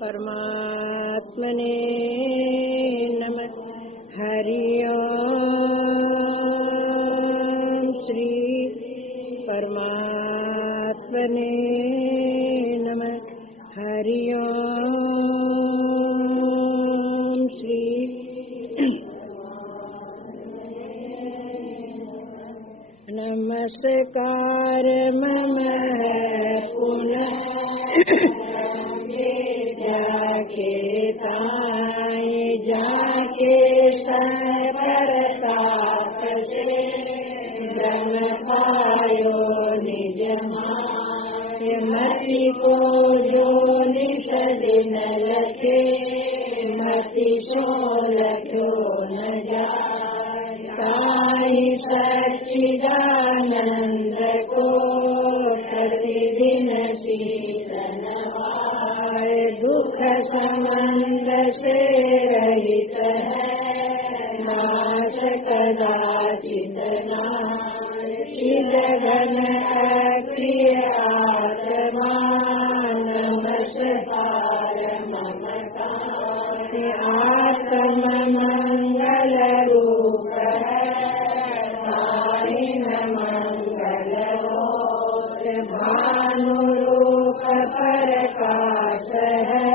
परमात्मने नमः। हरि ओम श्री परमात्मने नमः। हरि ओम श्री नमस्कार मम पुनः जाके ताए जाके परताप से ब्रह्म पायो निज माय मति को जो नित दिन लखे मति सो लख्यो न जाय ताहि सच्चिदानंद को प्रतिदिन शीतन दुख संबंध से रहित है नाश कदाचित नाहि जगन अक्रिय आत्मा नमस्कार ममता आत्म मंगल रूप है मंगल हो भानु रूप प्रकाश है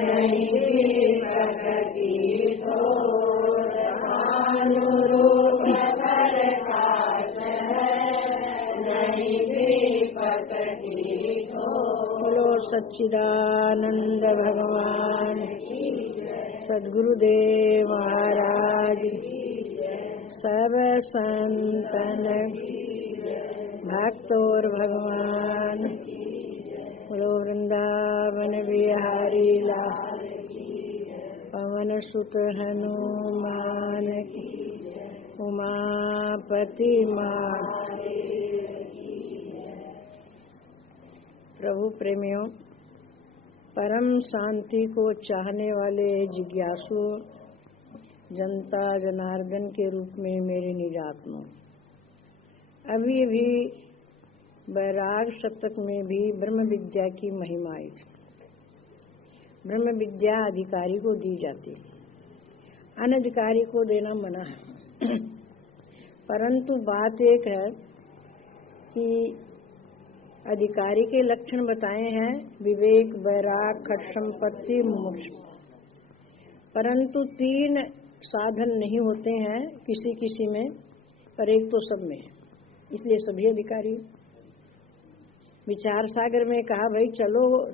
नहीं प्रकृति तो भानु रूप प्रकाश है नहीं प्रकृति तो। बोलो सच्चिदानंद भगवान सद्गुरुदेव महाराज सब संतन भक्तोर भगवान बोलो वृंदावन बिहारी लाल पवन सुत हनुमान की उमापति माँ। प्रभु प्रेमियों, परम शांति को चाहने वाले जिज्ञासु जनता जनार्दन के रूप में मेरे निजात्मा, अभी भी वैराग शतक में भी ब्रह्म विद्या की महिमा आई थी। ब्रह्म विद्या अधिकारी को दी जाती, अनधिकारी को देना मना है। परंतु बात एक है कि अधिकारी के लक्षण बताए हैं विवेक, वैराग, खट संपत्ति, मोक्ष। परंतु 3 साधन नहीं होते हैं किसी किसी में, पर एक तो सब में, इसलिए सभी अधिकारी। विचार सागर में कहा भाई चलो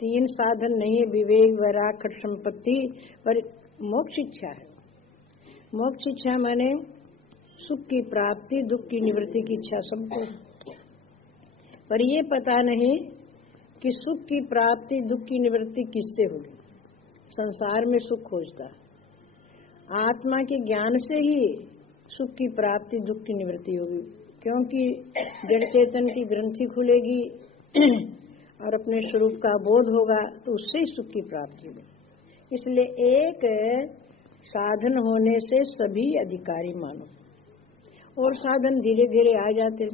3 साधन नहीं है, विवेक, वैराग, खट संपत्ति, पर मोक्ष इच्छा है। मोक्ष इच्छा माने सुख की प्राप्ति, दुख की निवृत्ति की इच्छा सबको, पर ये पता नहीं कि सुख की प्राप्ति दुख की निवृत्ति किससे होगी। संसार में सुख खोजता, आत्मा के ज्ञान से ही सुख की प्राप्ति दुख की निवृत्ति होगी, क्योंकि जड़ चेतन की ग्रंथि खुलेगी और अपने स्वरूप का बोध होगा तो उससे ही सुख की प्राप्ति होगी। इसलिए एक साधन होने से सभी अधिकारी मानो, और साधन धीरे धीरे आ जाते।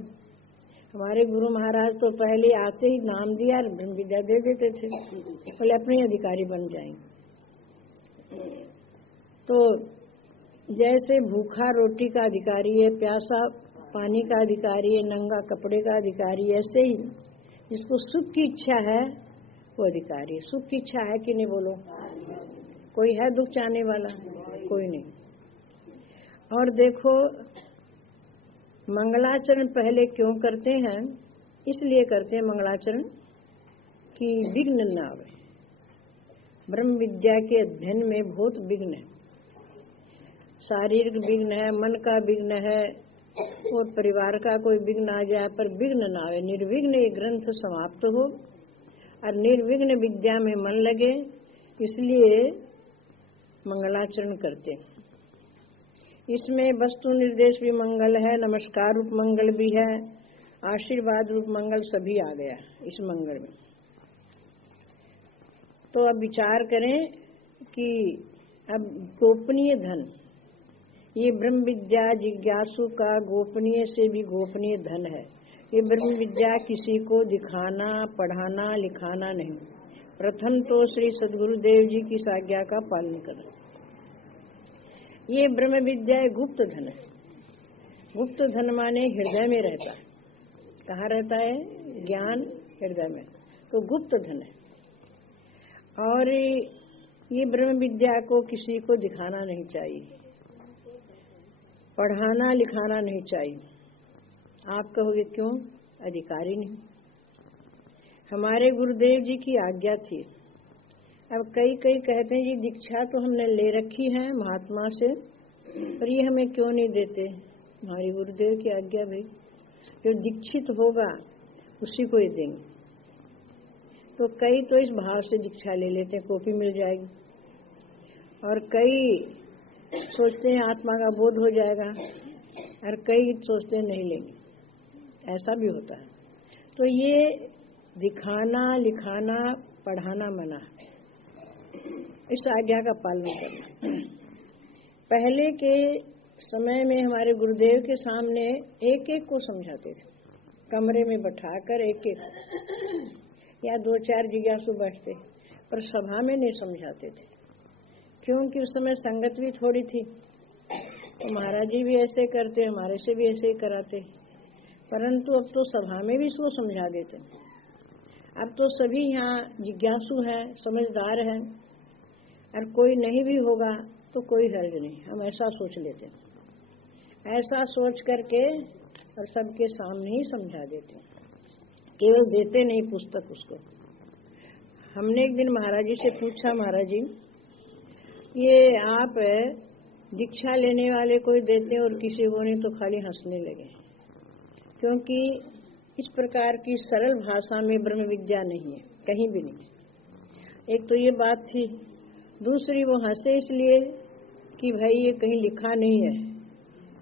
हमारे गुरु महाराज तो पहले आते ही नाम दिया और ब्रह्म विद्या दे देते थे, बोले अपने अधिकारी बन जाएंगे। तो जैसे भूखा रोटी का अधिकारी है, प्यासा पानी का अधिकारी है, नंगा कपड़े का अधिकारी है, ऐसे ही जिसको सुख की इच्छा है वो अधिकारी है। सुख की इच्छा है कि नहीं बोलो? कोई है दुख चाहने वाला? कोई नहीं। और देखो मंगलाचरण पहले क्यों करते हैं? इसलिए करते हैं मंगलाचरण कि विघ्न न आवे। ब्रह्म विद्या के अध्ययन में बहुत विघ्न है, शारीरिक विघ्न है, मन का विघ्न है, और परिवार का कोई विघ्न आ जाए, पर विघ्न न आवे। निर्विघ्न ये ग्रंथ समाप्त हो और निर्विघ्न विद्या में मन लगे, इसलिए मंगलाचरण करते। इसमें वस्तु निर्देश भी मंगल है, नमस्कार रूप मंगल भी है, आशीर्वाद रूप मंगल सभी आ गया इस मंगल में। तो अब विचार करें कि अब गोपनीय धन, ये ब्रह्म विद्या जिज्ञासु का गोपनीय से भी गोपनीय धन है। ये ब्रह्म विद्या किसी को दिखाना, पढ़ाना, लिखाना नहीं, प्रथम तो श्री सद्गुरुदेव जी की इस आज्ञा का पालन करना। ये ब्रह्म विद्या गुप्त धन है। गुप्त धन माने हृदय में रहता है। कहाँ रहता है? ज्ञान हृदय में, तो गुप्त धन है। और ये ब्रह्म विद्या को किसी को दिखाना नहीं चाहिए, पढ़ाना लिखाना नहीं चाहिए। आप कहोगे क्यों? अधिकारी नहीं। हमारे गुरुदेव जी की आज्ञा थी। अब कई कहते हैं जी दीक्षा तो हमने ले रखी है महात्मा से, पर ये हमें क्यों नहीं देते? हमारे गुरुदेव की आज्ञा भाई, जो दीक्षित होगा उसी को ही देंगे। तो कई तो इस भाव से दीक्षा ले लेते हैं, कॉपी मिल जाएगी, और कई सोचते हैं आत्मा का बोध हो जाएगा, और कई सोचते हैं नहीं लेंगे। ऐसा भी होता है। तो ये दिखाना लिखाना पढ़ाना मना है, इस आज्ञा का पालन करना। पहले के समय में हमारे गुरुदेव के सामने एक एक को समझाते थे, कमरे में बैठाकर एक एक, या 2-4 जिज्ञासु बैठते, पर सभा में नहीं समझाते थे, क्योंकि उस समय संगत भी थोड़ी थी। तो महाराज जी भी ऐसे करते, हमारे से भी ऐसे ही कराते, परंतु अब तो सभा में भी इसको समझा देते। अब तो सभी यहाँ जिज्ञासु हैं, समझदार हैं, और कोई नहीं भी होगा तो कोई हर्ज नहीं, हम ऐसा सोच लेते। ऐसा सोच करके और सबके सामने ही समझा देते, केवल देते नहीं पुस्तक उसको। हमने एक दिन महाराज जी से पूछा, महाराज जी ये आप दीक्षा लेने वाले को देते और किसी को नहीं, तो खाली हंसने लगे, क्योंकि इस प्रकार की सरल भाषा में ब्रह्म विद्या नहीं है, कहीं भी नहीं। एक तो ये बात थी, दूसरी वो हंसे इसलिए कि भाई ये कहीं लिखा नहीं है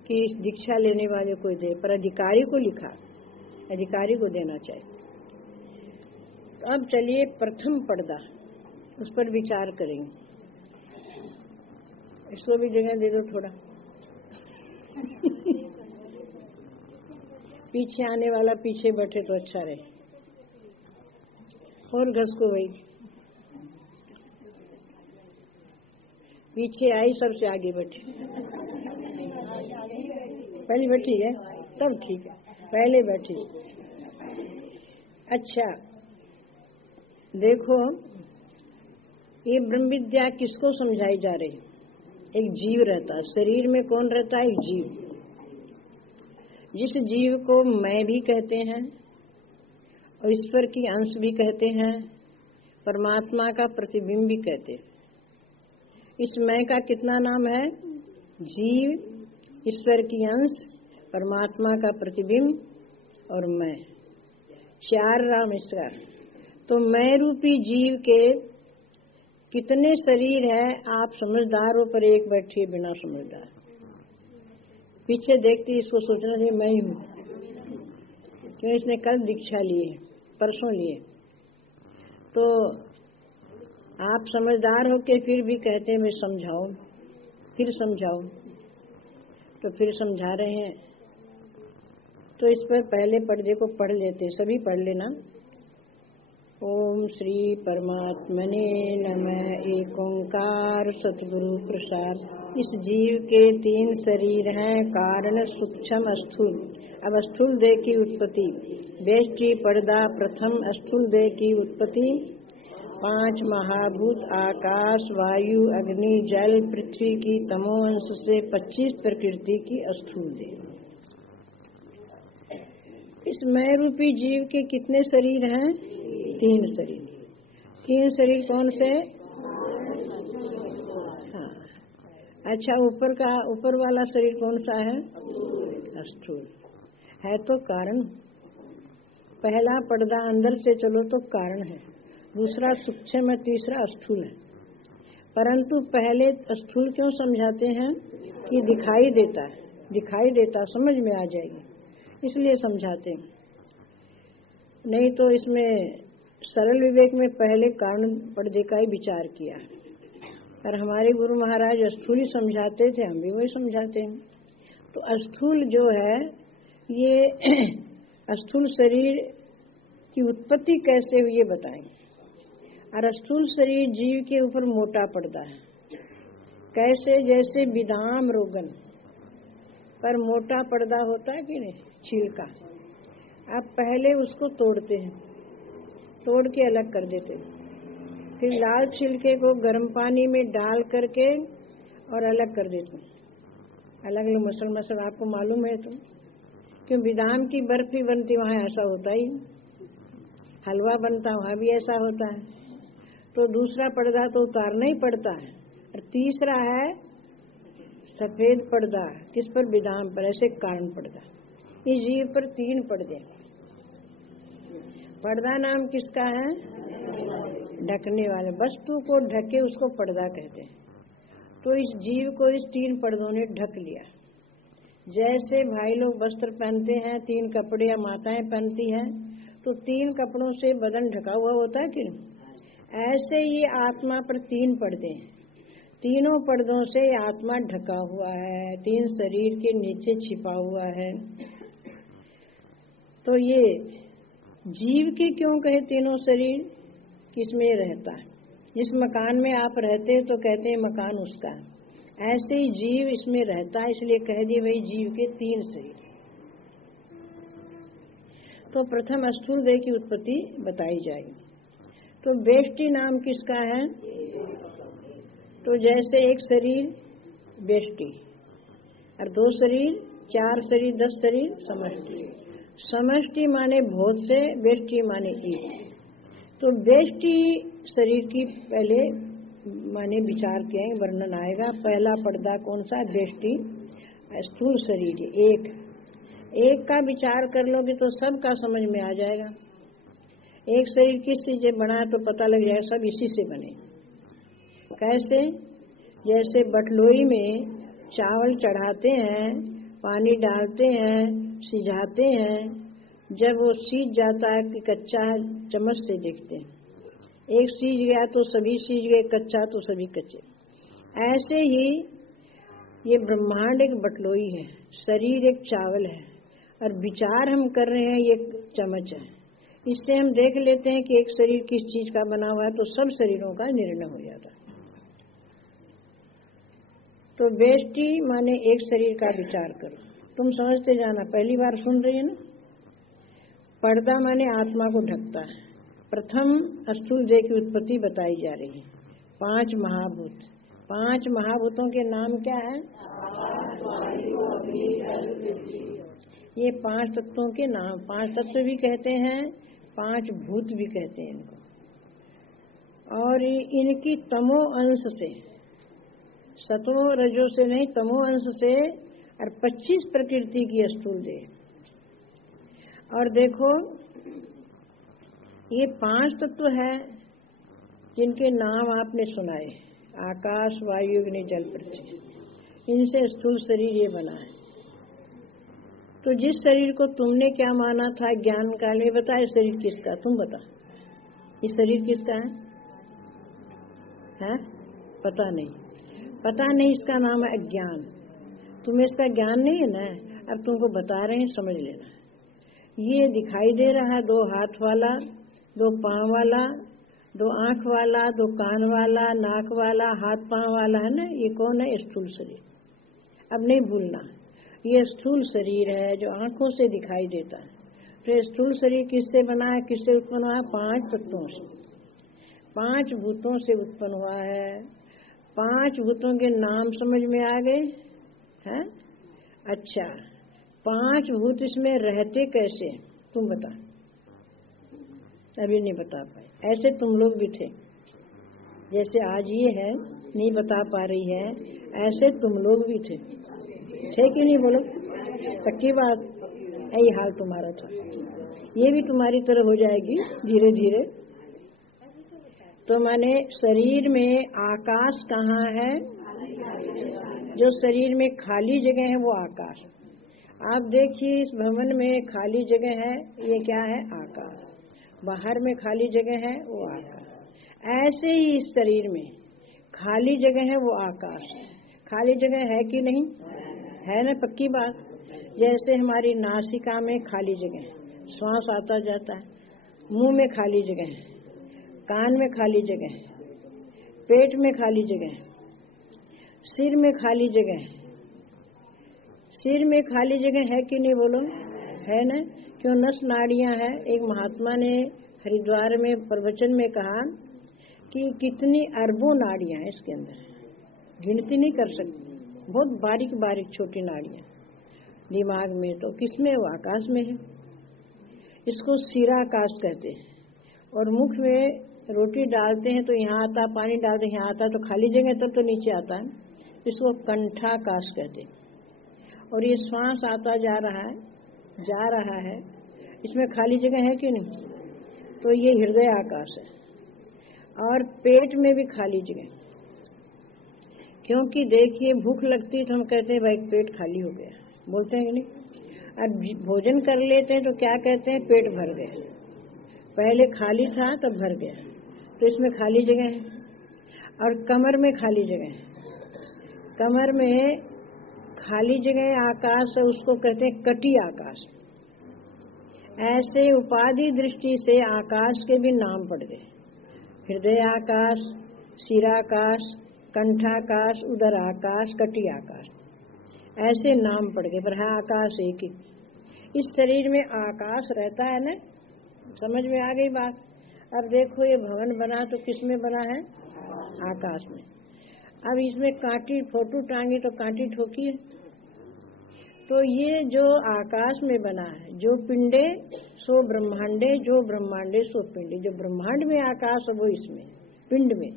कि इस दीक्षा लेने वाले को दे, पर अधिकारी को लिखा, अधिकारी को देना चाहिए। तो अब चलिए प्रथम पर्दा, उस पर विचार करेंगे। इसको भी जगह दे दो थोड़ा। पीछे आने वाला पीछे बैठे तो अच्छा रहे, और घस को भाई पीछे आई सबसे आगे बैठी, पहले बैठी है तब ठीक है, पहले बैठी। अच्छा देखो, ये ब्रह्म विद्या किसको समझाई जा रही? एक जीव रहता है शरीर में। कौन रहता है? एक जीव। जिस जीव को मैं भी कहते हैं और ईश्वर की अंश भी कहते हैं, परमात्मा का प्रतिबिंब भी कहते हैं। इस मैं का कितना नाम है? जीव, ईश्वर की अंश, परमात्मा का प्रतिबिंब और मैं, 4 नाम इसका। तो मैं रूपी जीव के कितने शरीर है? आप समझदार हो पर एक बैठी है बिना समझदार, पीछे देखती इसको सोचना चाहिए मैं ही हूँ, क्यों इसने कल दीक्षा ली है, परसों लिए। तो आप समझदार हो के फिर भी कहते हैं मैं समझाओ, फिर समझाओ, तो फिर समझा रहे हैं। तो इस पर पहले पर्दे को पढ़ लेते, सभी पढ़ लेना। ओम श्री परमात्मने नमः। एक ओंकार सतगुरु प्रसाद। इस जीव के 3 शरीर हैं, कारण सूक्ष्म स्थूल। अब स्थूल देह की उत्पत्ति, वेष्टि पर्दा प्रथम स्थूल देह की उत्पत्ति, 5 महाभूत आकाश वायु अग्नि जल पृथ्वी की तमो अंश से 25 प्रकृति की स्थूल देह। इस मैं रूपी जीव के कितने शरीर हैं? 3 शरीर। 3 शरीर कौन से? हाँ। अच्छा, ऊपर वाला शरीर कौन सा है? स्थूल है। तो कारण, पहला पर्दा अंदर से चलो तो कारण है, दूसरा सूक्ष्म है, तीसरा स्थूल है। परंतु पहले स्थूल क्यों समझाते हैं? कि दिखाई देता है, दिखाई देता, समझ में आ जाएगी, इसलिए समझाते हैं। नहीं तो इसमें सरल विवेक में पहले कारण पर्दे का ही विचार किया, पर हमारे गुरु महाराज स्थूल ही समझाते थे, हम भी वही समझाते हैं। तो स्थूल जो है, ये स्थूल शरीर की उत्पत्ति कैसे हुई ये बताएंगे। और स्थूल शरीर जीव के ऊपर मोटा पर्दा है। कैसे? जैसे बिदाम रोगन पर मोटा पर्दा होता है कि नहीं, छिलका। अब पहले उसको तोड़ते हैं, तोड़ के अलग कर देते हैं, फिर लाल छिलके को गर्म पानी में डाल करके और अलग कर देते हैं। अलग अलग मसल आपको मालूम है तो, क्यों बिदाम की बर्फी बनती वहाँ ऐसा होता ही, हलवा बनता वहाँ भी ऐसा होता है। तो दूसरा पर्दा तो उतारना ही पड़ता है। और तीसरा है सफेद पर्दा, किस पर? बिदाम पर। ऐसे कारण पर्दा। इस जीव पर 3 पर्दे। पर्दा नाम किसका है? ढकने वाले वस्तु को ढके उसको पर्दा कहते हैं। तो इस जीव को इस 3 पर्दों ने ढक लिया। जैसे भाई लोग वस्त्र पहनते हैं, 3 कपड़े, या माताएं पहनती हैं, तो 3 कपड़ों से बदन ढका हुआ होता है कि ऐसे ही आत्मा पर 3 पर्दे हैं। तीनों पर्दों से आत्मा ढका हुआ है, 3 शरीर के नीचे छिपा हुआ है। तो ये जीव के क्यों कहे तीनों शरीर? किसमें रहता है? जिस मकान में आप रहते हैं तो कहते हैं मकान उसका है। ऐसे ही जीव इसमें रहता है, इसलिए कह दिए भाई जीव के 3 शरीर। तो प्रथम स्थूल देह की उत्पत्ति बताई जाएगी। तो बेष्टि नाम किसका है? तो जैसे एक शरीर बेष्टि, और 2 शरीर, 4 शरीर, 10 शरीर समष्टि। समष्टि माने बहुत से, बेष्टि माने एक। तो बेष्टि शरीर की पहले माने विचार किया है, वर्णन आएगा। पहला पर्दा कौन सा? बेष्टि स्थूल शरीर। एक का विचार कर लोगे तो सबका समझ में आ जाएगा। एक शरीर किस चीज से बना है तो पता लग जाएगा, सब इसी से बने। कैसे? जैसे बटलोई में चावल चढ़ाते हैं, पानी डालते हैं, सिझाते हैं, जब वो सीज जाता है कि कच्चा है, चम्मच से देखते हैं। एक सीज गया तो सभी सीज गए, कच्चा तो सभी कच्चे। ऐसे ही ये ब्रह्मांड एक बटलोई है, शरीर एक चावल है, और विचार हम कर रहे हैं ये चम्मच है। इससे हम देख लेते हैं कि एक शरीर किस चीज का बना हुआ है, तो सब शरीरों का निर्णय हो जाता है। तो बेष्टि माने एक शरीर का विचार करो। तुम समझते जाना, पहली बार सुन रही है ना। पर्दा माने आत्मा को ढकता है। प्रथम स्थूल देह की उत्पत्ति बताई जा रही है। 5 महाभूत। 5 महाभूतों के नाम क्या है? ये 5 तत्वों के नाम। 5 तत्व भी कहते हैं, 5 भूत भी कहते हैं इनको। और इनकी तमो अंश से, सतो रजो से नहीं, तमो अंश से, और 25 प्रकृति की स्थूल देह। और देखो ये 5 तत्व है जिनके नाम आपने सुनाए, आकाश, वायु, अग्नि, जल, पृथ्वी। इनसे स्थूल शरीर ये बना है। तो जिस शरीर को तुमने क्या माना था ज्ञान काल में, बता ये शरीर किसका? तुम बता, ये शरीर किसका है? पता नहीं। पता नहीं, इसका नाम है अज्ञान। तुम्हें इसका ज्ञान नहीं है ना, अब तुमको बता रहे हैं, समझ लेना। ये दिखाई दे रहा है 2 हाथ वाला, 2 पांव वाला, 2 आंख वाला, 2 कान वाला, नाक वाला, हाथ पांव वाला है ना, ये कौन है? स्थूल शरीर। अब नहीं भूलना, ये स्थूल शरीर है जो आंखों से दिखाई देता है। तो स्थूल शरीर किससे बना है, किससे उत्पन्न हुआ है? 5 तत्वों से, 5 भूतों से उत्पन्न हुआ है। 5 भूतों के नाम समझ में आ गए हैं? अच्छा, 5 भूत इसमें रहते कैसे? तुम बता। अभी नहीं बता पाए। ऐसे तुम लोग भी थे, जैसे आज ये है नहीं बता पा रही है, ऐसे तुम लोग भी थे कि नहीं? बोलो, पक्की बात। यही हाल तुम्हारा था, ये भी तुम्हारी तरह हो जाएगी धीरे धीरे। तो माने शरीर में आकाश कहाँ है? जो शरीर में खाली जगह है वो आकाश। आप देखिए इस भवन में खाली जगह है, ये क्या है? आकाश। बाहर में खाली जगह है, वो आकाश। ऐसे ही इस शरीर में खाली जगह है, वो आकाश। खाली जगह है कि नहीं? है ना, पक्की बात। जैसे हमारी नासिका में खाली जगह है, श्वास आता जाता है। मुंह में खाली जगह है, कान में खाली जगह, पेट में खाली जगह, सिर में खाली जगह। सिर में खाली जगह है कि नहीं बोलो? है ना? क्यों? नस नाड़ियां हैं। एक महात्मा ने हरिद्वार में प्रवचन में कहा कि कितनी अरबों नाड़ियां हैं इसके अंदर, गिनती नहीं कर सकते। बहुत बारीक बारीक छोटी नाड़ियां दिमाग में, तो किसमें? वो आकाश में है। इसको शिराकाश कहते हैं। और मुख में रोटी डालते हैं तो यहाँ आता, पानी डालते हैं यहाँ आता, तो खाली जगह तब तो नीचे आता है। इसको कंठाकाश कहते हैं। और ये श्वास आता जा रहा है, इसमें खाली जगह है कि नहीं? तो ये हृदय आकाश है। और पेट में भी खाली जगह, क्योंकि देखिए भूख लगती है तो हम कहते हैं भाई पेट खाली हो गया, बोलते हैं कि नहीं? और भोजन कर लेते हैं तो क्या कहते हैं? पेट भर गया। पहले खाली था तब भर गया, तो इसमें खाली जगह है। और कमर में खाली जगह है। कमर में खाली जगह आकाश है, उसको कहते हैं कटी आकाश। ऐसे उपाधि दृष्टि से आकाश के भी नाम पड़ गए। हृदय आकाश, शिराकाश, कंठाकाश, उदर आकाश, कटी आकाश, ऐसे नाम पड़ गए। पर है आकाश एक ही। इस शरीर में आकाश रहता है ना, समझ में आ गई बात? अब देखो ये भवन बना तो किस में बना है? आकाश में। अब इसमें कांटी फोटो टांगी तो कांटी ठोकी है। तो ये जो आकाश में बना है, जो पिंडे सो ब्रह्मांडे, जो ब्रह्मांडे सो पिंडे। जो ब्रह्मांड में आकाश है वो इसमें पिंड में।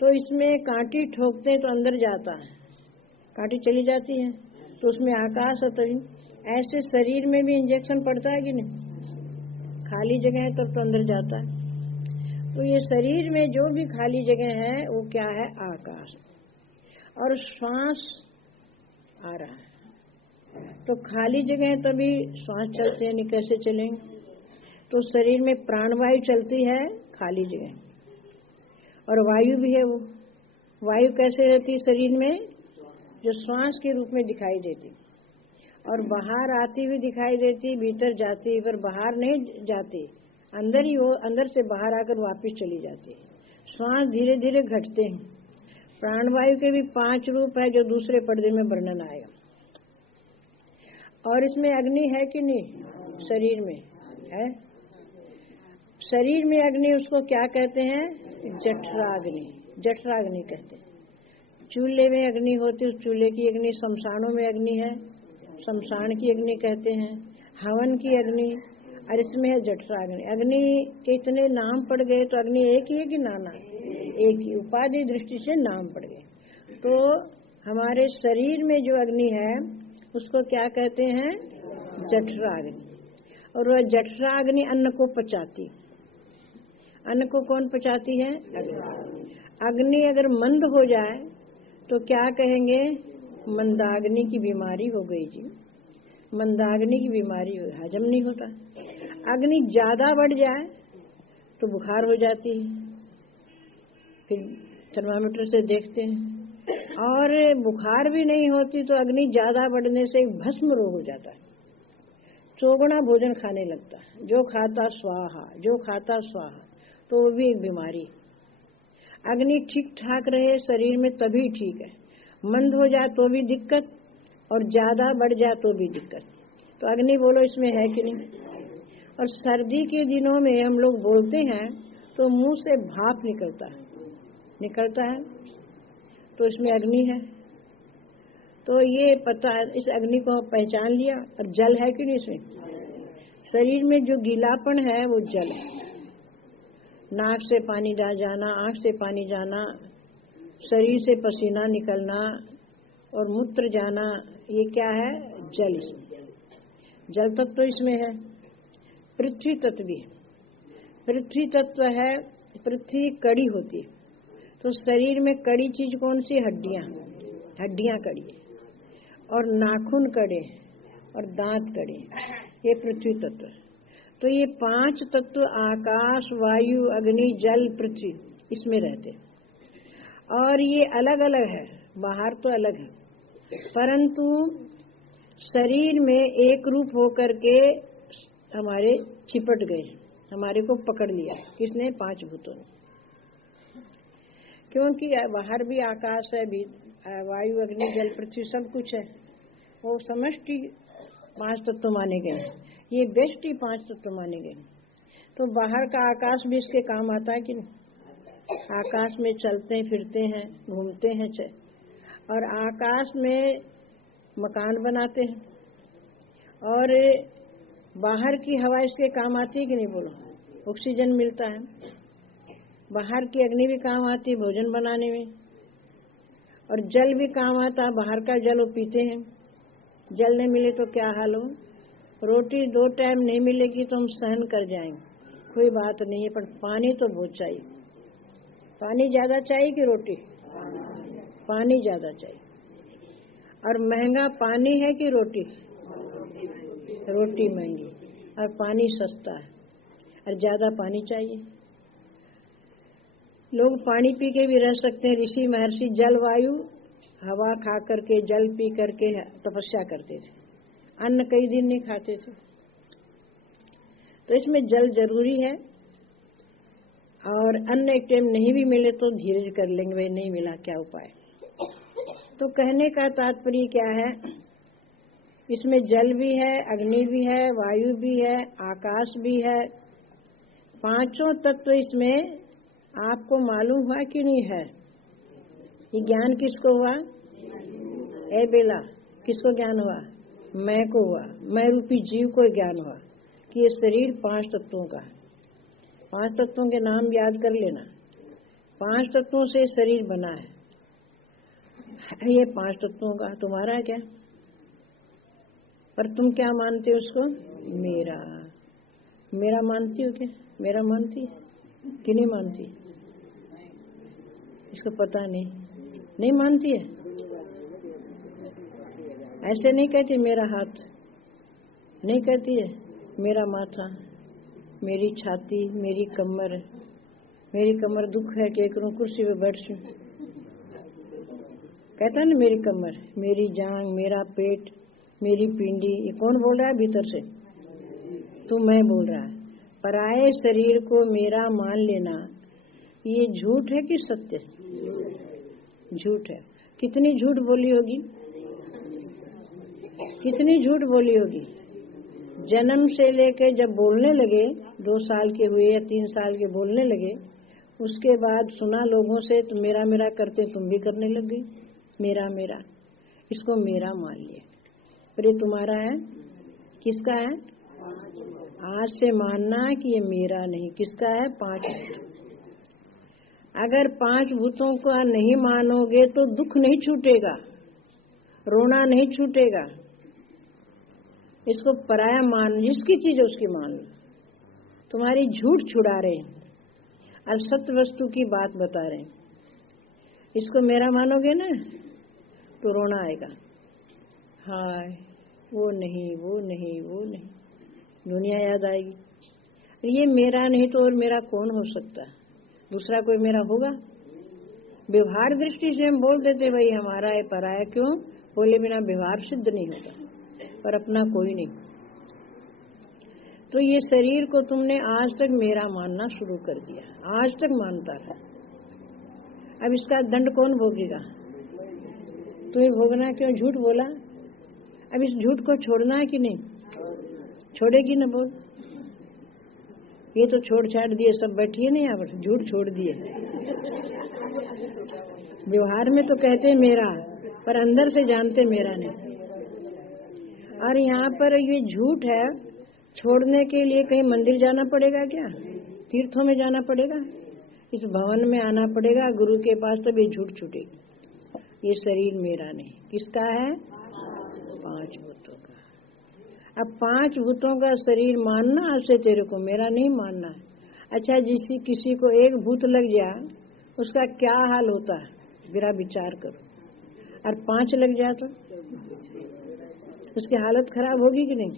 तो इसमें कांटी ठोकते हैं तो अंदर जाता है, कांटी चली जाती है तो उसमें आकाश है। तो ऐसे शरीर में भी इंजेक्शन पड़ता है कि नहीं? खाली जगह है तब तो अंदर जाता है। तो ये शरीर में जो भी खाली जगह है वो क्या है? आकाश। और श्वास आ रहा है तो खाली जगह है तभी श्वास चलते हैं, नहीं कैसे चलेंगे? तो शरीर में प्राणवायु चलती है खाली जगह, और वायु भी है। वो वायु कैसे रहती है शरीर में? जो श्वास के रूप में दिखाई देती और बाहर आती हुई दिखाई देती, भीतर जाती, पर बाहर नहीं जाती, अंदर ही वो, अंदर से बाहर आकर वापस चली जाती है। श्वास धीरे धीरे घटते हैं। प्राणवायु के भी 5 रूप है जो दूसरे पर्दे में वर्णन आएगा। और इसमें अग्नि है कि नहीं? शरीर में है। शरीर में अग्नि उसको क्या कहते हैं? जठराग्नि। जठराग्नि कहते हैं। चूल्हे में अग्नि होती है, उस चूल्हे की अग्नि। शमशानों में अग्नि है, शमशान की अग्नि कहते हैं। हवन की अग्नि, और इसमें है जठराग्नि। अग्नि के इतने नाम पड़ गए, तो अग्नि एक ही है कि नाना? एक ही। उपाधि दृष्टि से नाम पड़ गए। तो हमारे शरीर में जो अग्नि है उसको क्या कहते हैं? जठराग्नि। और वह जठराग्नि अन्न को पचाती। अन्न को कौन पचाती है? अग्नि अगर मंद हो जाए तो क्या कहेंगे? मंदाग्नि की बीमारी हो गई जी। मंदाग्नि की बीमारी हो, हजम नहीं होता। अग्नि ज्यादा बढ़ जाए तो बुखार हो जाती है, फिर थर्मामीटर से देखते हैं। और बुखार भी नहीं होती तो अग्नि ज्यादा बढ़ने से भस्म रोग हो जाता है। चौगुना भोजन खाने लगता है, जो खाता स्वाहा, जो खाता स्वाहा, तो वो भी एक बीमारी। अग्नि ठीक ठाक रहे शरीर में तभी ठीक है। मंद हो जाए तो भी दिक्कत, और ज्यादा बढ़ जाए तो भी दिक्कत। तो अग्नि बोलो इसमें है कि नहीं? और सर्दी के दिनों में हम लोग बोलते हैं तो मुंह से भाप निकलता है, तो इसमें अग्नि है। तो ये पता, इस अग्नि को पहचान लिया। और जल है कि नहीं इसमें? शरीर में जो गीलापन है वो जल है। नाक से पानी जाना, आंख से पानी जाना, शरीर से पसीना निकलना और मूत्र जाना, ये क्या है? जल। इसमें जल तत्व तो इसमें है। पृथ्वी तत्व भी है। पृथ्वी तत्व है। पृथ्वी कड़ी होती है। तो शरीर में कड़ी चीज कौन सी? हड्डियां कड़ी है, और नाखून कड़े और दांत कड़े, ये पृथ्वी तत्व है। तो ये 5 तत्व आकाश, वायु, अग्नि, जल, पृथ्वी, इसमें रहते। और ये अलग अलग है, बाहर तो अलग है, परंतु शरीर में एक रूप होकर के हमारे चिपट गए, हमारे को पकड़ लिया। किसने? 5 भूतों ने। क्योंकि बाहर भी आकाश है, भी वायु अग्नि जल पृथ्वी सब कुछ है। वो समष्टि 5 तत्व माने गए, ये व्यष्टि 5 तत्व माने गए। तो बाहर का आकाश भी इसके काम आता है कि नहीं? आकाश में चलते फिरते हैं, घूमते हैं, और आकाश में मकान बनाते हैं, और बाहर की हवा इसके काम आती है कि नहीं? बोलो, ऑक्सीजन मिलता है। बाहर की अग्नि भी काम आती है भोजन बनाने में, और जल भी काम आता है। बाहर का जल वो पीते हैं, जल नहीं मिले तो क्या हाल हो। रोटी 2 टाइम नहीं मिलेगी तो हम सहन कर जाएंगे, कोई बात नहीं है, पर पानी तो बहुत चाहिए। पानी ज्यादा चाहिए कि रोटी? पानी ज्यादा चाहिए। और महंगा पानी है कि रोटी? रोटी महंगी और पानी सस्ता है, और ज्यादा पानी चाहिए। लोग पानी पी के भी रह सकते हैं। ऋषि महर्षि जलवायु हवा खा करके, जल पी करके तपस्या करते थे, अन्न कई दिन नहीं खाते थे। तो इसमें जल जरूरी है, और अन्न एक टाइम नहीं भी मिले तो धीरज कर लेंगे, भाई नहीं मिला क्या उपाय। तो कहने का तात्पर्य क्या है, इसमें जल भी है, अग्नि भी है, वायु भी है, आकाश भी है, 5 तत्व इसमें आपको मालूम हुआ कि नहीं है? ये ज्ञान किसको हुआ? ए बेला, किसको ज्ञान हुआ? मैं को हुआ, मैं रूपी जीव को ज्ञान हुआ कि ये शरीर 5 तत्वों का है। 5 तत्वों के नाम याद कर लेना। 5 तत्वों से शरीर बना है। ये 5 तत्वों का तुम्हारा है क्या? पर तुम क्या मानते हो उसको? मेरा। मेरा मानती हो क्या? मेरा मानती है कि नहीं मानती? इसको पता नहीं मानती है। ऐसे नहीं कहती मेरा हाथ, नहीं कहती है मेरा माथा, मेरी छाती, मेरी कमर दुख है कि करूं कुर्सी पे बैठ छूं। कहता है ना मेरी कमर, मेरी जांग, मेरा पेट, मेरी पिंडी। ये कौन बोल रहा है भीतर से? तो मैं बोल रहा है। पराये शरीर को मेरा मान लेना ये झूठ है कि सत्य? झूठ है। कितनी झूठ बोली होगी, कितनी झूठ बोली होगी। जन्म से लेके जब बोलने लगे, 2 साल के हुए या 3 साल के बोलने लगे, उसके बाद सुना लोगों से तो मेरा मेरा करते तुम भी करने लग गई। मेरा मेरा, इसको मेरा मान लिया। पर ये तुम्हारा है, किसका है? आज से मानना कि ये मेरा नहीं, किसका है? 5 भूत। अगर 5 भूतों का नहीं मानोगे तो दुख नहीं छूटेगा, रोना नहीं छूटेगा। इसको पराया मान, जिसकी चीज उसकी मान लो। तुम्हारी झूठ छुड़ा रहे हैं और सत्य वस्तु की बात बता रहे हैं। इसको मेरा मानोगे ना तो रोना आएगा, हाय वो नहीं वो नहीं वो नहीं, दुनिया याद आएगी। ये मेरा नहीं तो और मेरा कौन हो सकता है? दूसरा कोई मेरा होगा? व्यवहार दृष्टि से हम बोल देते भाई हमारा है पराया, क्यों बोले बिना व्यवहार सिद्ध नहीं होता, पर अपना कोई नहीं। तो ये शरीर को तुमने आज तक मेरा मानना शुरू कर दिया, आज तक मानता रहा। अब इसका दंड कौन भोगेगा? तुम्हें भोगना, क्यों झूठ बोला। अब इस झूठ को छोड़ना है कि नहीं? छोड़ेगी ना? बोल। ये तो छोड़ छाड़ दिए, सब बैठिए नहीं, यहाँ पर झूठ छोड़ दिए। व्यवहार में तो कहते मेरा, पर अंदर से जानते मेरा नहीं। और यहाँ पर ये झूठ है, छोड़ने के लिए कहीं मंदिर जाना पड़ेगा क्या? तीर्थों में जाना पड़ेगा? इस भवन में आना पड़ेगा गुरु के पास, तब ये झूठ छूटेगी। ये शरीर मेरा नहीं, किसका है? 5 भूतों का। अब 5 भूतों का शरीर मानना आज से तेरे को मेरा नहीं मानना है। अच्छा, किसी को एक भूत लग गया, उसका क्या हाल होता है जरा विचार करो। और 5 लग जाए तो उसकी हालत खराब होगी कि नहीं?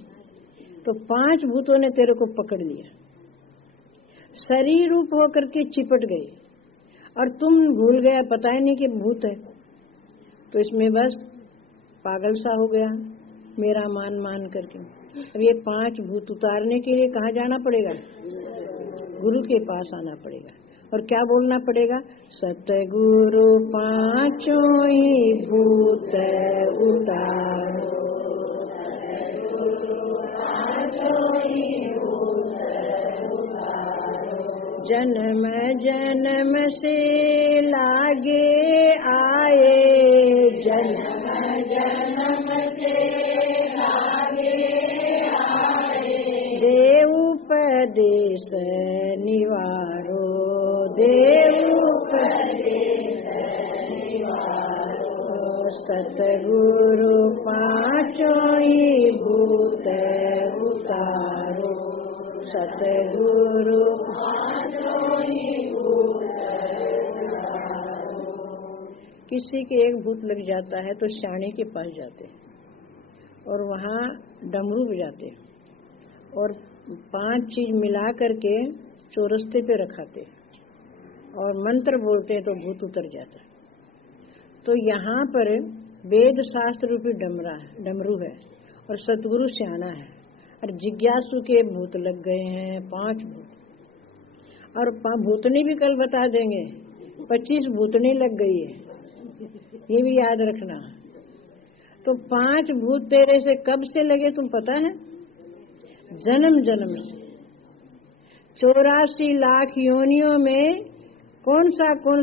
तो 5 भूतों ने तेरे को पकड़ लिया, शरीर रूप होकर के चिपट गए, और तुम भूल गया, पता ही नहीं कि भूत है। तो इसमें बस पागल सा हो गया, मेरा मान करके। अब ये 5 भूत उतारने के लिए कहाँ जाना पड़ेगा? गुरु के पास आना पड़ेगा। और क्या बोलना पड़ेगा? सतगुरु पांचों ही भूत उतारो, जन्म जन्म से लागे आए, जन्म जन्म से लागे आए, देव उपदेश निवारो, देव उपदेश निवारो, सतगुरु पांचों ही भूत उतारो, सतगुरु पांचों ही भूत उतारो। किसी के एक भूत लग जाता है तो श्याणे के पास जाते और वहाँ डमरू बजाते और 5 चीज मिला करके चौरस्ते पे रखाते और मंत्र बोलते तो भूत उतर जाता। तो यहाँ पर वेद शास्त्र रूपी डमरू है और सतगुरु श्याना है और जिज्ञासु के भूत लग गए हैं 5 भूत। और भूतनी भी कल बता देंगे, 25 भूतनी लग गई है, ये भी याद रखना। तो 5 भूत तेरे से कब से लगे तुम पता है? जन्म जन्म से। 84 लाख योनियों में कौन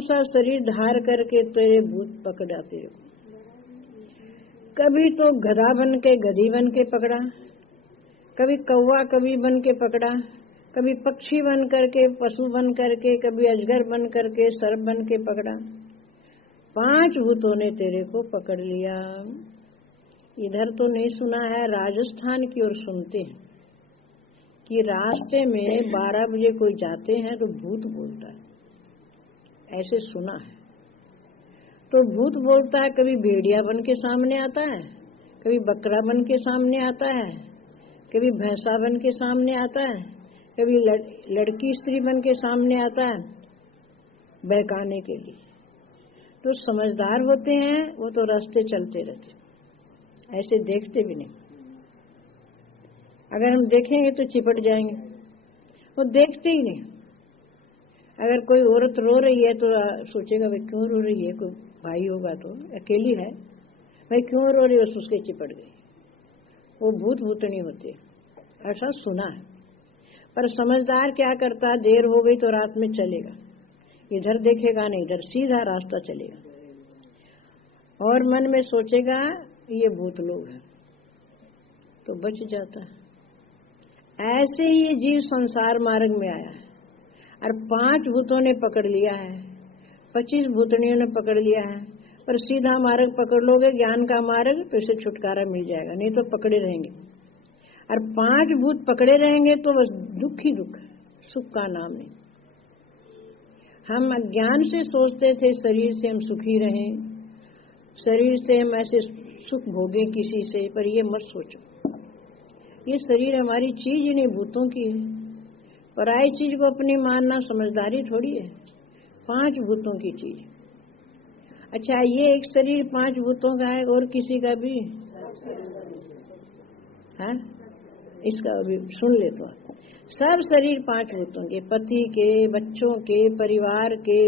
सा शरीर धार करके तेरे भूत पकड़ाते हो। कभी तो गधा बन के गधी बन के पकड़ा, कभी कौवा कभी बन के पकड़ा, कभी पक्षी बन करके, पशु बन करके, कभी अजगर बन करके, सर्प बन के पकड़ा। 5 भूतों ने तेरे को पकड़ लिया। इधर तो नहीं सुना है, राजस्थान की ओर सुनते हैं कि रास्ते में 12 बजे कोई जाते हैं तो भूत बोलता है, ऐसे सुना है। तो भूत बोलता है, कभी भेड़िया बन के सामने आता है, कभी बकरा बन के सामने आता है, कभी भैंसा बन के सामने आता है, कभी लड़की स्त्री बन के सामने आता है बहकाने के लिए। तो समझदार होते हैं वो तो रास्ते चलते रहते, ऐसे देखते भी नहीं। अगर हम देखेंगे तो चिपट जाएंगे, वो देखते ही नहीं। अगर कोई औरत रो रही है तो सोचेगा भाई क्यों रो रही है, कोई भाई होगा तो, अकेली है भाई क्यों रो रही है, उसके चिपट गई। वो भूत भूतनी होते, ऐसा सुना है। पर समझदार क्या करता, देर हो गई तो रात में चलेगा, इधर देखेगा नहीं, इधर सीधा रास्ता चलेगा और मन में सोचेगा ये भूत लोग हैं तो बच जाता है। ऐसे ही ये जीव संसार मार्ग में आया है और 5 भूतों ने पकड़ लिया है, 25 भूतनियों ने पकड़ लिया है। पर सीधा मार्ग पकड़ लोगे, ज्ञान का मार्ग, तो इसे छुटकारा मिल जाएगा, नहीं तो पकड़े रहेंगे। और 5 भूत पकड़े रहेंगे तो बस दुख ही दुख, सुख का नाम नहीं। हम अज्ञान से सोचते थे शरीर से हम सुखी रहें, शरीर से हम ऐसे सुख भोगें किसी से, पर ये मत सोचो, ये शरीर हमारी चीज ही नहीं, भूतों की है। पराई चीज को अपनी मानना समझदारी थोड़ी है, 5 भूतों की चीज। अच्छा, ये एक शरीर 5 भूतों का है और किसी का भी है? इसका अभी सुन ले तो, सब शरीर 5 भूतों के, पति के, बच्चों के, परिवार के,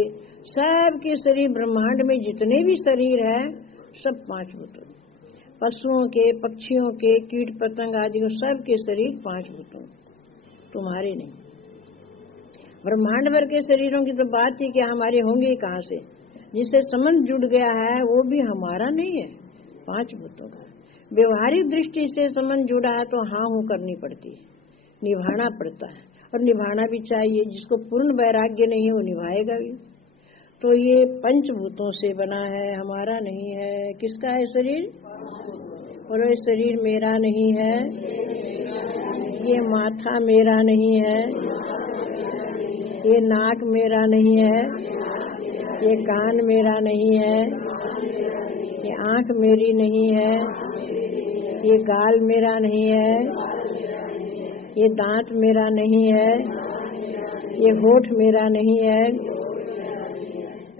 सब के शरीर, ब्रह्मांड में जितने भी शरीर है सब 5 भूतों, पशुओं के, पक्षियों के, कीट पतंग आदि सब के शरीर 5 भूतों, तुम्हारे नहीं। ब्रह्मांड भर के शरीरों की तो बात ही क्या, हमारे होंगे कहाँ से? जिससे संबंध जुड़ गया है वो भी हमारा नहीं है, 5 भूतों का। व्यवहारिक दृष्टि से संबंध जुड़ा है तो हाँ हूँ करनी पड़ती है, निभाना पड़ता है और निभाना भी चाहिए। जिसको पूर्ण वैराग्य नहीं है वो निभाएगा भी। तो ये पंचभूतों से बना है, हमारा नहीं है। किसका है शरीर? और ये शरीर मेरा नहीं है, ये माथा मेरा नहीं है, ये नाक मेरा नहीं है, ये कान मेरा नहीं है, ये आंख मेरी नहीं है, ये गाल मेरा नहीं है, ये दांत मेरा नहीं है, ये होठ मेरा नहीं है,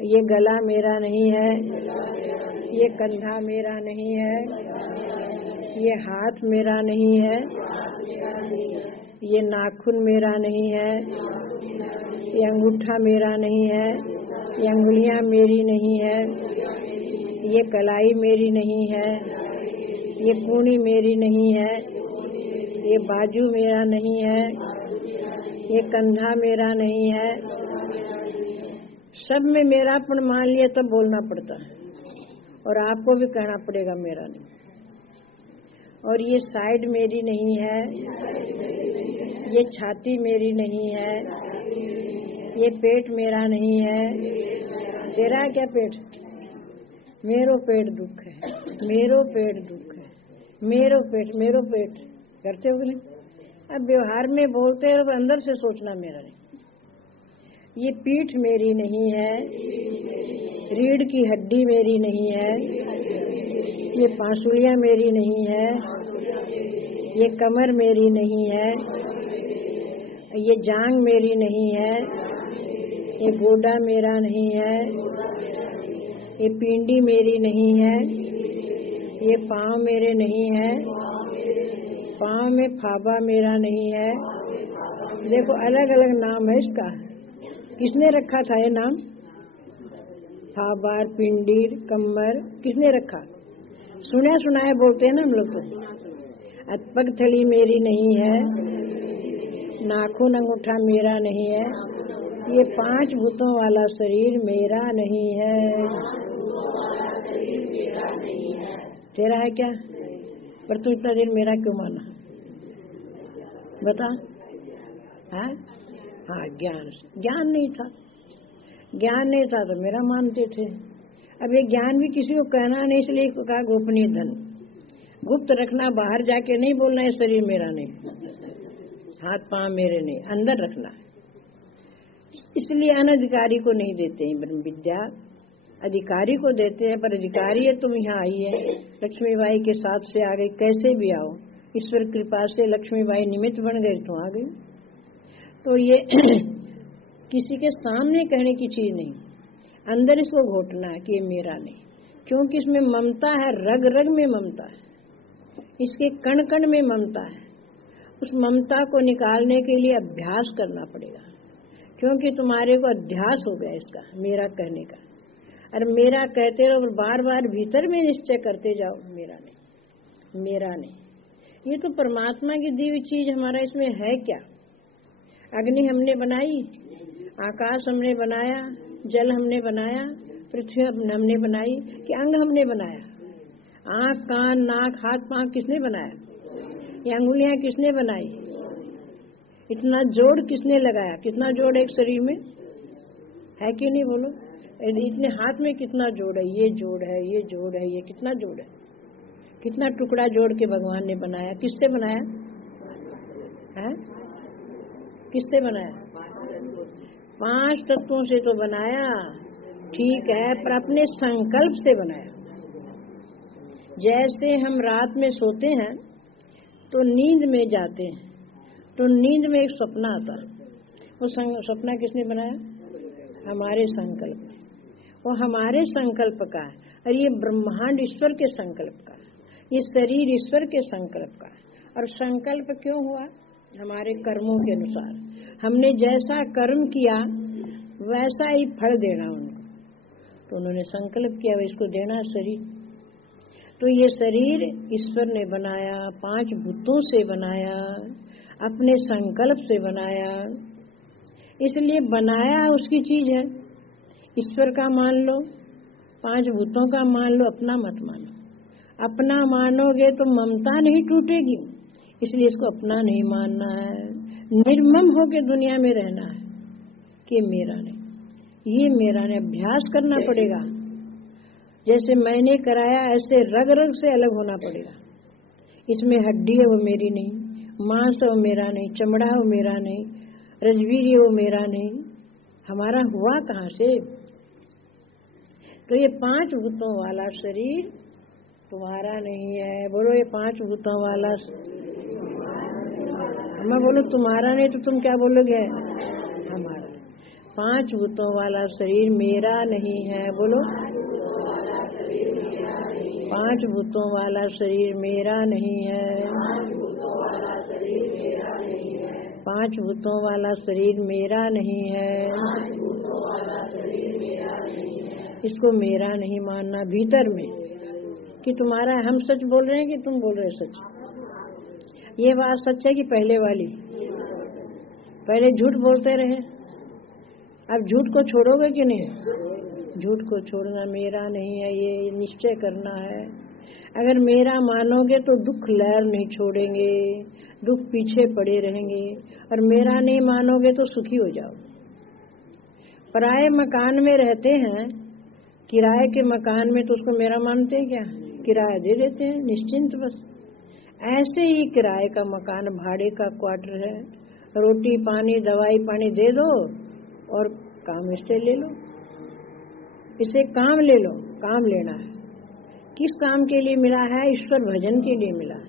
ये गला मेरा नहीं है, ये कंधा मेरा नहीं है, ये हाथ मेरा नहीं है, ये नाखून मेरा नहीं है, ये अंगूठा मेरा नहीं है, ये अंगुलियां मेरी नहीं है, ये कलाई मेरी नहीं है, ये कूनी मेरी नहीं है, ये बाजू मेरा नहीं है, ये कंधा मेरा नहीं है। सब में मेरापन मान लिया तब बोलना पड़ता है, और आपको भी कहना पड़ेगा मेरा नहीं। और ये साइड मेरी नहीं है, ये छाती मेरी नहीं है, ये पेट मेरा नहीं है। तेरा है क्या पेट? मेरो पेट दुख है, मेरो पेट दुख है, मेरो पेट करते हो नहीं? अब व्यवहार में बोलते हो, अंदर से सोचना मेरा नहीं। ये पीठ मेरी नहीं है, रीढ़ की हड्डी मेरी नहीं है, ये पांसुलियां मेरी नहीं है, ये कमर मेरी नहीं है, ये जांग मेरी नहीं है, ये गोडा मेरा नहीं है, ये पिंडी मेरी नहीं है, ये पाँव मेरे नहीं है, पाँव में फाबा मेरा नहीं है। देखो अलग अलग नाम है इसका। किसने रखा था ये नाम? फाबार, पिंडीर, कमर, किसने रखा? सुना सुनाया बोलते हैं ना हम लोग तो। पग थली मेरी नहीं है, नाखून अंगूठा मेरा नहीं है, ये 5 भूतों वाला शरीर मेरा नहीं है। तेरा है क्या? पर तू इतना देर मेरा क्यों माना? बता। हाँ हाँ, ज्ञान नहीं था, ज्ञान नहीं था तो मेरा मानते थे। अब ये ज्ञान भी किसी को कहना नहीं, इसलिए कहा गोपनीय धन। गुप्त रखना, बाहर जाके नहीं बोलना है शरीर मेरा नहीं, हाथ पांव मेरे नहीं, अंदर रखना है। इसलिए अनधिकारी को नहीं देते हैं ब्रह्म विद्या, अधिकारी को देते हैं। पर अधिकारी है, तुम यहाँ आई है, लक्ष्मीबाई के साथ से आ गई, कैसे भी आओ, ईश्वर कृपा से लक्ष्मीबाई निमित्त बन गई तो आ गई। तो ये किसी के सामने कहने की चीज नहीं, अंदर इसको घोटना है कि ये मेरा नहीं, क्योंकि इसमें ममता है, रग रग में ममता है, इसके कण कण में ममता है। उस ममता को निकालने के लिए अभ्यास करना पड़ेगा, क्योंकि तुम्हारे को अध्यास हो गया इसका मेरा कहने का। और मेरा कहते रहो, बार बार भीतर में निश्चय करते जाओ मेरा नहीं, मेरा नहीं। ये तो परमात्मा की दी हुई चीज, हमारा इसमें है क्या? अग्नि हमने बनाई, आकाश हमने बनाया, जल हमने बनाया, पृथ्वी हमने बनाई, कि अंग हमने बनाया? आँख, कान, नाक, हाथ, पांव किसने बनाया? ये अंगुलियां किसने बनाई? इतना जोड़ किसने लगाया? कितना जोड़ एक शरीर में है कि नहीं? बोलो, इतने हाथ में कितना जोड़ है? ये जोड़ है, ये जोड़ है, ये कितना जोड़ है? कितना टुकड़ा जोड़ के भगवान ने बनाया? किससे बनाया है? किससे बनाया? 5 तत्वों से तो बनाया, ठीक है, पर अपने संकल्प से बनाया। जैसे हम रात में सोते हैं तो नींद में जाते हैं, तो नींद में एक सपना आता है। वो सपना किसने बनाया? हमारे संकल्प में। वो हमारे संकल्प का है, और ये ब्रह्मांड ईश्वर के संकल्प का है, ये शरीर ईश्वर के संकल्प का है। और संकल्प क्यों हुआ? हमारे कर्मों के अनुसार। हमने जैसा कर्म किया वैसा ही फल देना उनको, तो उन्होंने संकल्प किया इसको देना शरीर। तो ये शरीर ईश्वर ने बनाया, 5 भूतों से बनाया, अपने संकल्प से बनाया, इसलिए बनाया उसकी चीज है। ईश्वर का मान लो, 5 भूतों का मान लो, अपना मत मानो। अपना मानोगे तो ममता नहीं टूटेगी, इसलिए इसको अपना नहीं मानना है। निर्मम होकर दुनिया में रहना है कि मेरा नहीं, ये मेरा नहीं। अभ्यास करना पड़ेगा, जैसे मैंने कराया ऐसे रग रग से अलग होना पड़ेगा। इसमें हड्डी है वो मेरी नहीं, मांस है वो मेरा नहीं, चमड़ा है वो मेरा नहीं, रजवीर है वो मेरा नहीं। हमारा हुआ कहाँ से? तो ये 5 भूतों वाला शरीर तुम्हारा नहीं है। बोलो, ये 5 भूतों वाला, मैं बोलूं तुम्हारा नहीं तो तुम क्या बोलोगे? हमारा। 5 भूतों वाला शरीर मेरा नहीं है। बोलो, 5 भूतों वाला शरीर मेरा नहीं है। 5 भूतों वाला शरीर मेरा नहीं है, इसको मेरा नहीं मानना भीतर में कि तुम्हारा हम सच बोल रहे हैं कि तुम बोल रहे हो सच। ये बात सच है कि पहले वाली? पहले झूठ बोलते रहे, अब झूठ को छोड़ोगे कि नहीं? झूठ को छोड़ना मेरा नहीं है, ये निश्चय करना है। अगर मेरा मानोगे तो दुख लहर नहीं छोड़ेंगे, दुख पीछे पड़े रहेंगे, और मेरा नहीं मानोगे तो सुखी हो जाओ। पराये मकान में रहते हैं, किराए के मकान में, तो उसको मेरा मानते हैं क्या? किराया दे देते हैं निश्चिंत बस। ऐसे ही किराए का मकान, भाड़े का क्वार्टर है, रोटी पानी दवाई पानी दे दो और काम इससे ले लो, इसे काम ले लो। काम लेना है, किस काम के लिए मिला है? ईश्वर भजन के लिए मिला है,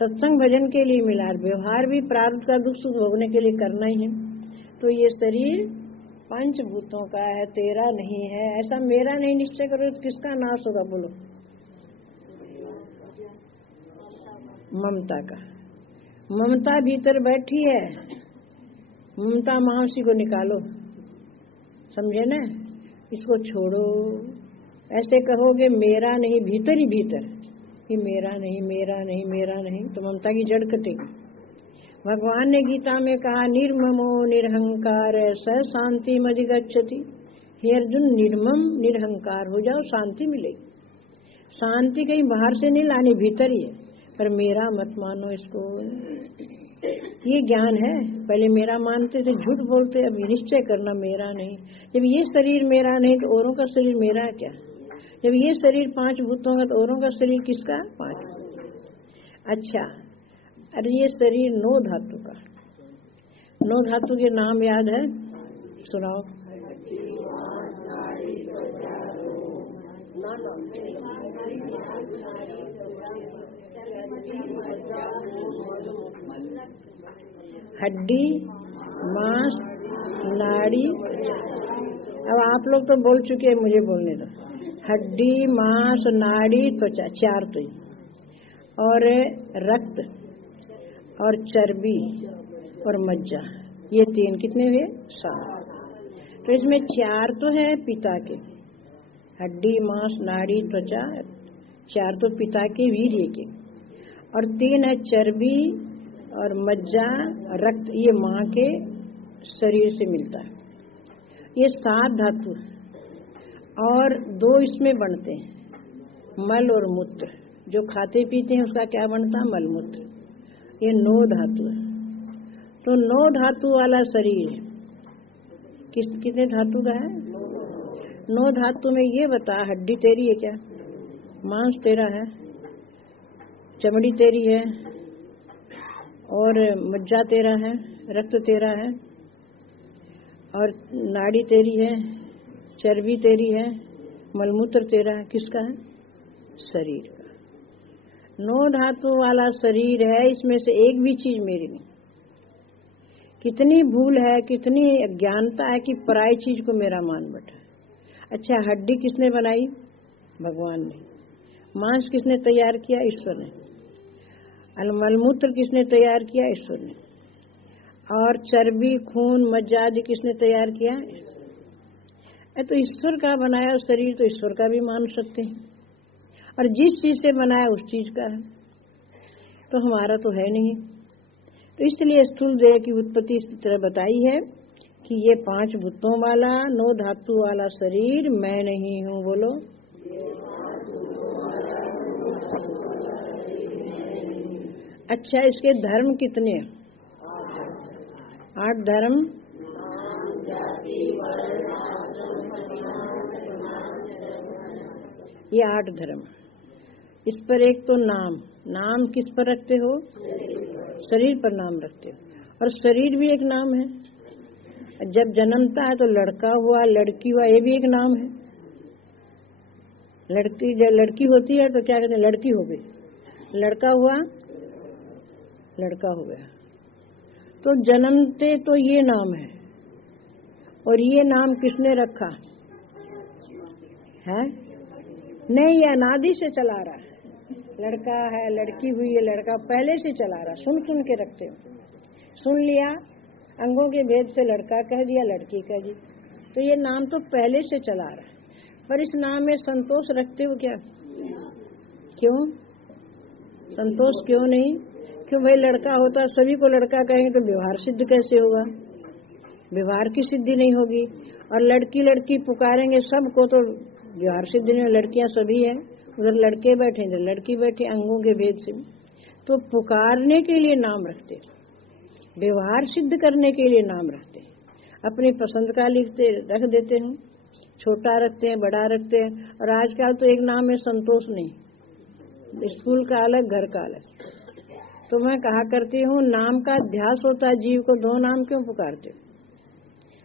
सत्संग भजन के लिए मिला है। व्यवहार भी प्रारब्ध का दुख सुख भोगने के लिए करना ही है। तो ये शरीर 5 भूतों का है, तेरा नहीं है। ऐसा मेरा नहीं निश्चय करो तो किसका नाश होगा? बोलो। ममता का। ममता भीतर बैठी है, ममता महावशी को निकालो, समझे ना? इसको छोड़ो। ऐसे कहोगे मेरा नहीं, भीतर ही भीतर कि मेरा नहीं मेरा नहीं मेरा नहीं, तो ममता की जड़ कटेगी। भगवान ने गीता में कहा निर्ममो निरहंकार स शांति मधिगच्छति। हे अर्जुन, निर्मम निरहंकार हो जाओ, शांति मिलेगी। शांति कहीं बाहर से नहीं लानी, भीतर ही है। पर मेरा मत मानो इसको, ये ज्ञान है। पहले मेरा मानते थे, झूठ बोलते, अब निश्चय करना मेरा नहीं। जब ये शरीर मेरा नहीं तो औरों का शरीर मेरा क्या? जब ये शरीर 5 भूतों का तो औरों का शरीर किसका? 5। अच्छा, अरे ये शरीर 9 धातु का। 9 धातु के नाम याद है? सुनाओ। हड्डी, मांस, नाड़ी। अब आप लोग तो बोल चुके हैं, मुझे बोलने दो। हड्डी, मांस, नाड़ी, त्वचा, 4 तो ही, और रक्त और चर्बी और मज्जा, ये 3 कितने हुए? 7। तो इसमें 4 तो है पिता के, हड्डी, मांस, नाड़ी, त्वचा, 4 तो पिता के वीर्य के, और 3 है चर्बी और मज्जा, रक्त, ये माँ के शरीर से मिलता है। ये 7 धातु, और 2 इसमें बनते हैं, मल और मूत्र। जो खाते पीते हैं उसका क्या बनता है? मल मूत्र। ये 9 धातु है। तो 9 धातु वाला शरीर कितने धातु का है? 9 धातु में ये बता, हड्डी तेरी है क्या? मांस तेरा है, चमड़ी तेरी है, और मज्जा तेरा है, रक्त तेरा है, और नाड़ी तेरी है, चर्बी तेरी है, मलमूत्र तेरा है। किसका है? शरीर का। 9 धातु वाला शरीर है, इसमें से एक भी चीज मेरी नहीं। कितनी भूल है, कितनी अज्ञानता है कि पराई चीज को मेरा मान बैठा। अच्छा, हड्डी किसने बनाई? भगवान ने। मांस किसने तैयार किया? ईश्वर ने। मलमूत्र किसने तैयार किया? ईश्वर ने। और चर्बी, खून, मज्जा आदि किसने तैयार किया? तो ईश्वर का बनाया शरीर तो ईश्वर का भी मान सकते हैं, और जिस चीज से बनाया उस चीज का है, तो हमारा तो है नहीं। तो इसलिए स्थूल देह की उत्पत्ति इस तरह बताई है कि ये 5 भूतों वाला 9 धातु वाला शरीर मैं नहीं हूँ। बोलो। अच्छा, इसके धर्म कितने? 8 धर्म। ये 8 धर्म। इस पर एक तो नाम किस पर रखते हो? शरीर पर नाम रखते हो, और शरीर भी एक नाम है। जब जन्मता है तो लड़का हुआ, लड़की हुआ, ये भी एक नाम है। लड़की जब लड़की होती है तो क्या कहते हैं? लड़की हो गई। लड़का हुआ, लड़का हो गया। तो जन्मते तो ये नाम है, और ये नाम किसने रखा है? नहीं, ये अनादि से चला रहा है। लड़का है, लड़की हुई है, लड़का पहले से चला रहा, सुन सुन के रखते हो। सुन लिया, अंगों के भेद से लड़का कह दिया, लड़की कह दी, तो ये नाम तो पहले से चला रहा है। पर इस नाम में संतोष रखते हो क्या? क्यों संतोष क्यों नहीं? क्यों भाई, लड़का होता सभी को लड़का कहेंगे तो व्यवहार सिद्ध कैसे होगा? व्यवहार की सिद्धि नहीं होगी। और लड़की लड़की पुकारेंगे सबको तो व्यवहार सिद्ध नहीं। लड़कियां सभी है, उधर लड़के बैठे इधर लड़की बैठे, अंगों के भेद से। तो पुकारने के लिए नाम रखते, व्यवहार सिद्ध करने के लिए नाम रखते, अपनी पसंद का लिखते रख देते हैं, छोटा रखते हैं, बड़ा रखते हैं। और आजकल तो एक नाम है संतोष नहीं, स्कूल का अलग, घर का अलग। तो मैं कहा करती हूँ, नाम का अध्यास होता है जीव को, दो नाम क्यों पुकारते हो?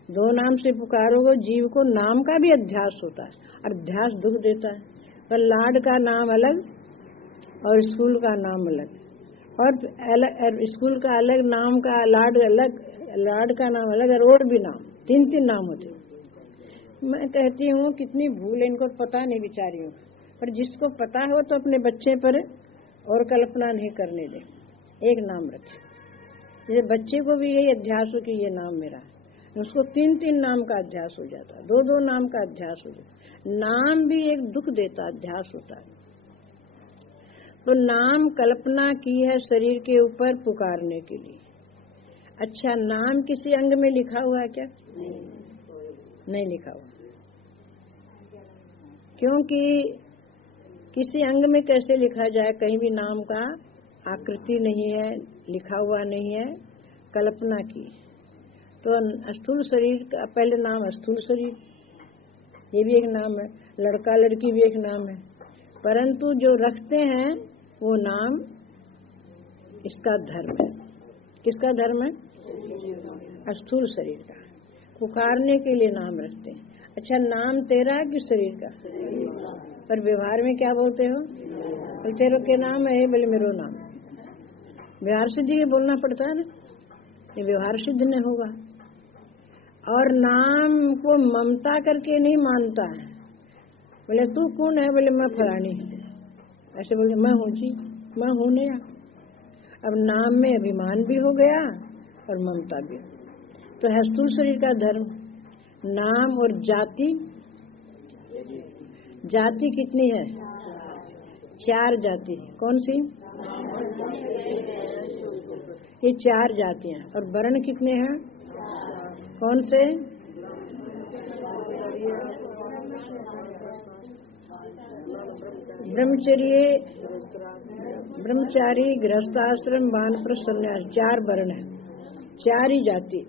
दो नाम से पुकारोगे जीव को, नाम का भी अध्यास होता है, और अध्यास दुख देता है। पर लाड का नाम अलग और स्कूल का नाम अलग, और स्कूल का अलग, नाम का लाड अलग, लाड का नाम अलग, और भी नाम, तीन तीन नाम होते। मैं कहती हूँ कितनी भूल है, इनको पता नहीं बिचारियों। पर जिसको पता हो तो अपने बच्चे पर और कल्पना नहीं करने दे, एक नाम रखे। ये बच्चे को भी यही अध्यास हो कि ये नाम मेरा है, उसको तीन तीन नाम का अध्यास हो जाता, दो दो नाम का अध्यास हो जाता। नाम भी एक दुख देता अध्यास होता है। तो नाम कल्पना की है शरीर के ऊपर पुकारने के लिए। अच्छा, नाम किसी अंग में लिखा हुआ है क्या? नहीं लिखा हुआ, क्योंकि किसी अंग में कैसे लिखा जाए? कहीं भी नाम का आकृति नहीं है, लिखा हुआ नहीं है, कल्पना की। तो स्थूल शरीर का पहले नाम स्थूल शरीर, ये भी एक नाम है, लड़का लड़की भी एक नाम है। परंतु जो रखते हैं वो नाम इसका धर्म है। किसका धर्म है? स्थूल शरीर का। पुकारने के लिए नाम रखते हैं। अच्छा, नाम तेरा है कि शरीर का? पर व्यवहार में क्या बोलते हो? बोले तेरे के नाम है, बोले मेरो नाम। व्यवहार सिद्धि के बोलना पड़ता है ना, ये व्यवहार सिद्ध नहीं होगा। और नाम को ममता करके नहीं मानता है। बोले तू कौन है? बोले मैं फलानी है। ऐसे बोले मैं हूँ जी, मैं हूँ नहीं। अब नाम में अभिमान भी हो गया और ममता भी। तो है स्थूल शरीर का धर्म नाम। और जाति, जाति कितनी है? 4 जाति। कौन सी? ये 4 जातियां। और वर्ण कितने हैं? कौन से? ब्रह्मचारी, गृहस्थाश्रम, वानप्रस्थ, सन्यास, 4 वर्ण है, 4 ही जाति।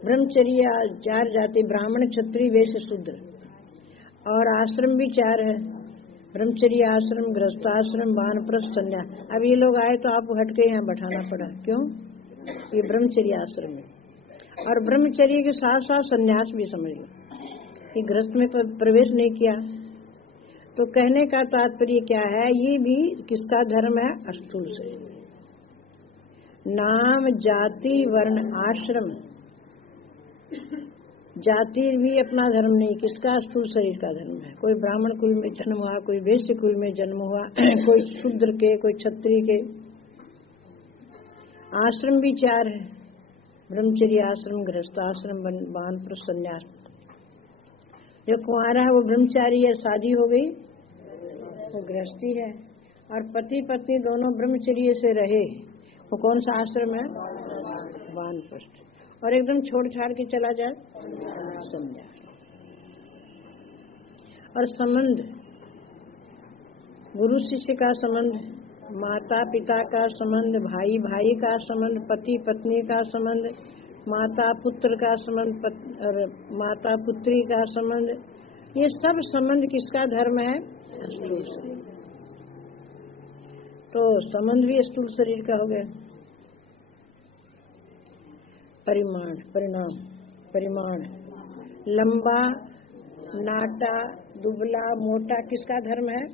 ब्रह्मचर्य 4 जाति, ब्राह्मण, क्षत्रिय, वैश्य, शूद्र। और आश्रम भी 4 है, ब्रह्मचर्य आश्रम, गृहस्थाश्रम, वानप्रस्थ, सन्यास। अब ये लोग आए तो आपको हटके यहाँ बैठाना पड़ा, क्यों? ये ब्रह्मचर्य आश्रम है। और ब्रह्मचर्य के साथ साथ सन्यास भी समझ लो, ये गृहस्थ में प्रवेश नहीं किया। तो कहने का तात्पर्य क्या है? ये भी किसका धर्म है? स्थूल शरीर। नाम, जाति, वर्ण, आश्रम, जाति भी अपना धर्म नहीं, किसका? स्थूल शरीर का धर्म है। कोई ब्राह्मण कुल में जन्म हुआ, कोई वैश्य कुल में जन्म हुआ, कोई शूद्र के, कोई क्षत्रिय के। आश्रम भी 4 है, ब्रह्मचर्य आश्रम, गृहस्थाश्रम, वानप्रस्थ, सन्यास। जो कुंवारा है वो ब्रह्मचारी है, शादी हो गई वो गृहस्थी है। और पति पत्नी दोनों ब्रह्मचर्य से रहे, वो कौन सा आश्रम है? वानप्रस्थ। और एकदम छोड़ छाड़ के चला जाए, सन्यास। और संबंध, गुरु शिष्य का संबंध, माता पिता का संबंध, भाई भाई का संबंध, पति पत्नी का संबंध, माता पुत्र का संबंध और माता पुत्री का संबंध, ये सब संबंध किसका धर्म है? स्थूल शरीर। तो संबंध भी स्थूल शरीर का हो गया। परिमाण, परिणाम, परिमाण, लंबा, नाटा, दुबला, मोटा, किसका धर्म है?